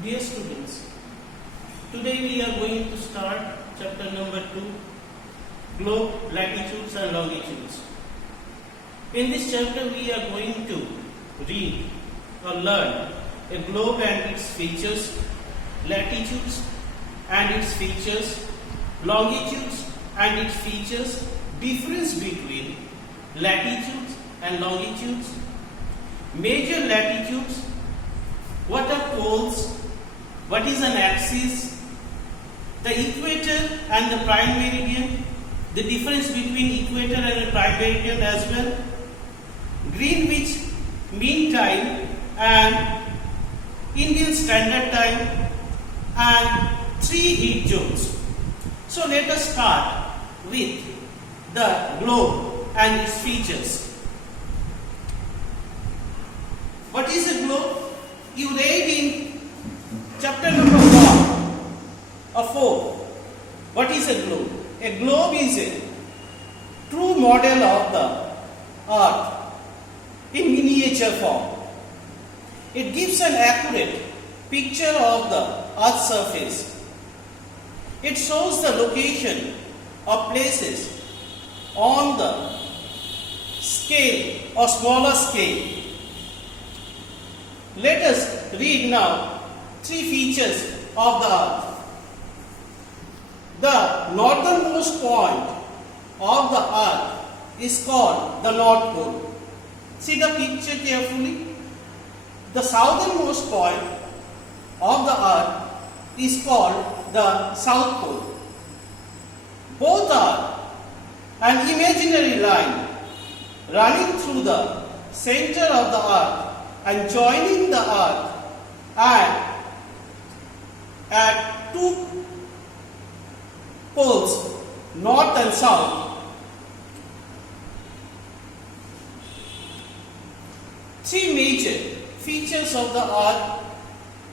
Dear students, today we are going to start chapter number 2, Globe, Latitudes and Longitudes. In this chapter we are going to read or learn a globe and its features, latitudes and its features, longitudes and its features, difference between latitudes and longitudes, major latitudes, what are poles, what is an axis, the equator and the prime meridian, the difference between equator and the prime meridian as well, Greenwich Mean Time and Indian Standard Time, and 3 heat zones. So let us start with the globe and its features. What is a globe? You read in chapter number 1 or 4. What is a globe? A globe is a true model of the earth in miniature form. It gives an accurate picture of the earth's surface. It shows the location of places on the scale or smaller scale. Let us read now 3 features of the earth. The northernmost point of the earth is called the North Pole. See the picture carefully. The southernmost point of the earth is called the South Pole. Both are an imaginary line running through the center of the earth and joining the earth at 2 poles, north and south. 3 major features of the earth.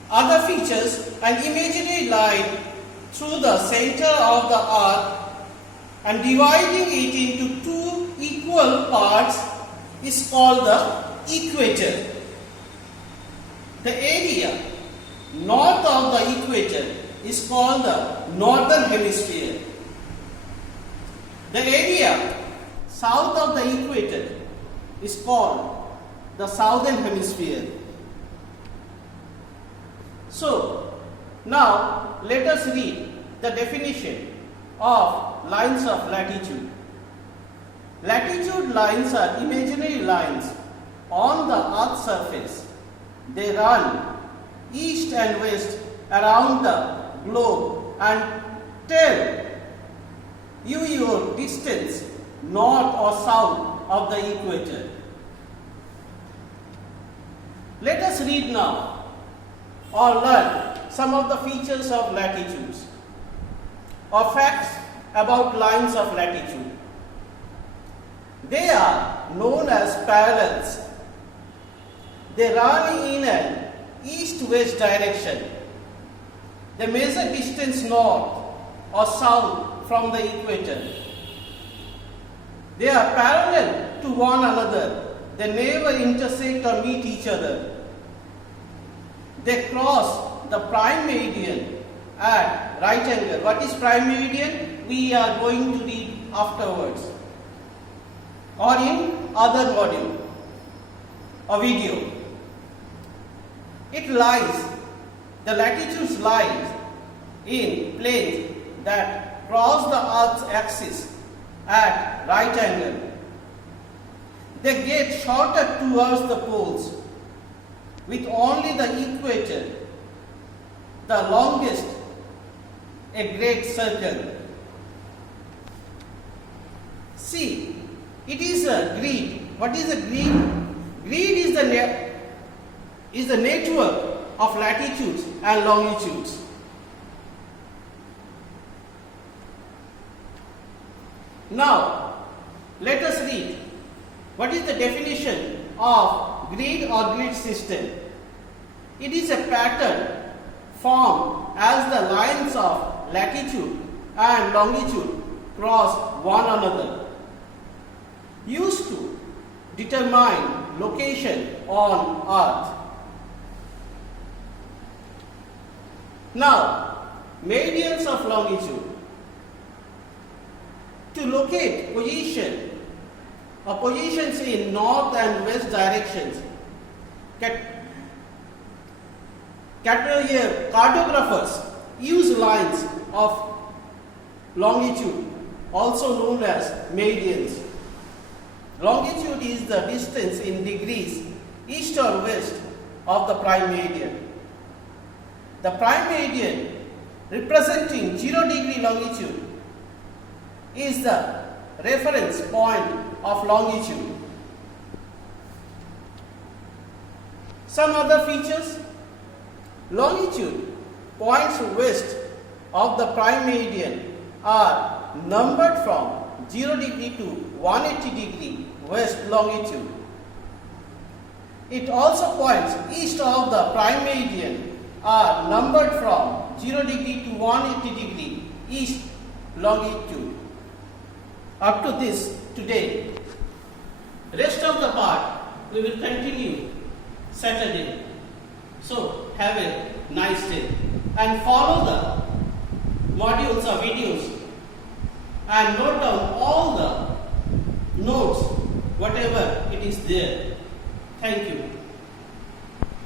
Other features, an imaginary line through the center of the earth and dividing it into 2 equal parts is called the equator. The area north of the equator is called the northern hemisphere. The area south of the equator is called the southern hemisphere. So, now let us read the definition of lines of latitude. Latitude lines are imaginary lines on the earth's surface. They run east and west around the globe and tell you your distance north or south of the equator. Let us read now or learn some of the features of latitudes or facts about lines of latitude. They are known as parallels. They run in an east-west direction. They measure distance north or south from the equator. They are parallel to one another. They never intersect or meet each other. They cross the prime meridian at right angle. What is prime meridian? We are going to read afterwards or in other module or video. The latitudes lies in planes that cross the earth's axis at right angle. They get shorter towards the poles, with only the equator, the longest, a great circle. See, it is a grid. What is a grid? Grid is the network of latitudes and longitudes. Now, let us read what is the definition of grid or grid system. It is a pattern formed as the lines of latitude and longitude cross one another, used to determine location on Earth. Now, meridians of longitude. To locate positions in north and west directions, cartographers use lines of longitude, also known as meridians. Longitude is the distance in degrees east or west of the prime meridian. The prime meridian, representing 0° longitude, is the reference point of longitude. Some other features: longitude points west of the prime meridian are numbered from 0° to 180° west longitude. It also points east of the prime meridian are numbered from 0° to 180° east longitude. Up to this today. Rest of the part we will continue Saturday. So have a nice day and follow the modules or videos and note down all the notes whatever it is there. Thank you.